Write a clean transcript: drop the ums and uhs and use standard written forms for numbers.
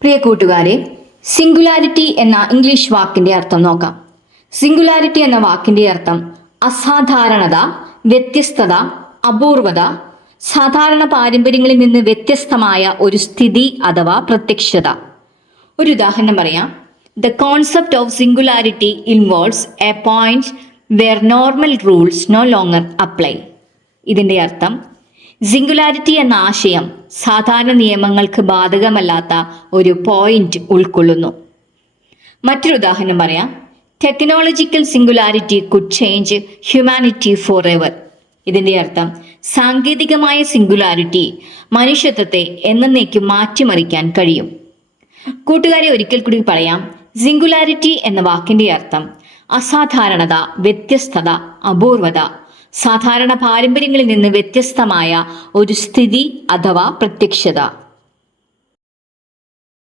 പ്രിയ കൂട്ടുകാരെ, സിംഗുലാരിറ്റി എന്ന ഇംഗ്ലീഷ് വാക്കിന്റെ അർത്ഥം നോക്കാം. സിംഗുലാരിറ്റി എന്ന വാക്കിന്റെ അർത്ഥം അസാധാരണത, വ്യത്യസ്തത, അപൂർവത, സാധാരണ പാരമ്പര്യങ്ങളിൽ നിന്ന് വ്യത്യസ്തമായ ഒരു സ്ഥിതി അഥവാ പ്രത്യക്ഷത. ഒരു ഉദാഹരണം പറയാം. The concept of singularity involves a point where normal rules no longer apply. ഇതിന്റെ അർത്ഥം സിംഗുലാരിറ്റി എന്ന ആശയം സാധാരണ നിയമങ്ങൾക്ക് ബാധകമല്ലാത്ത ഒരു പോയിന്റ് ഉൾക്കൊള്ളുന്നു. മറ്റൊരു ഉദാഹരണം പറയാം. Technological singularity could change humanity for ever. ഇതിന്റെ അർത്ഥം സാങ്കേതികമായ സിംഗുലാരിറ്റി മനുഷ്യത്വത്തെ എന്നേക്കും മാറ്റിമറിക്കാൻ കഴിയും. കൂട്ടുകാരെ, ഒരിക്കൽ കൂടി പറയാം. സിംഗുലാരിറ്റി എന്ന വാക്കിന്റെ അർത്ഥം അസാധാരണത, വ്യത്യസ്തത, അപൂർവത, സാധാരണ പാരമ്പര്യങ്ങളിൽ നിന്ന് വ്യത്യസ്തമായ ഒരു സ്ഥിതി അഥവാ പ്രത്യക്ഷത.